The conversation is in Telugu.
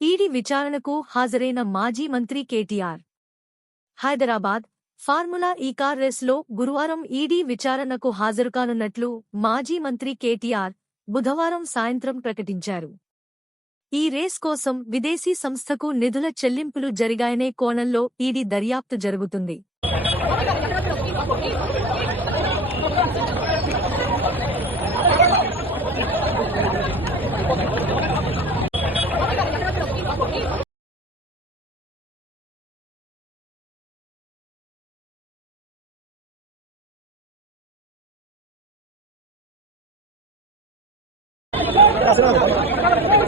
ఈడీ విచారణకు హాజరైన మాజీ మంత్రి కేటీఆర్. హైదరాబాద్ ఫార్ములా ఈ కార్ రేస్లో గురువారం ఈడీ విచారణకు హాజరుకానున్నట్లు మాజీ మంత్రి కేటీఆర్ బుధవారం సాయంత్రం ప్రకటించారు. ఈ రేస్ కోసం విదేశీ సంస్థకు నిధుల చెల్లింపులు జరిగాయనే కోణంలో ఈడీ దర్యాప్తు జరుగుతుంది. అసలు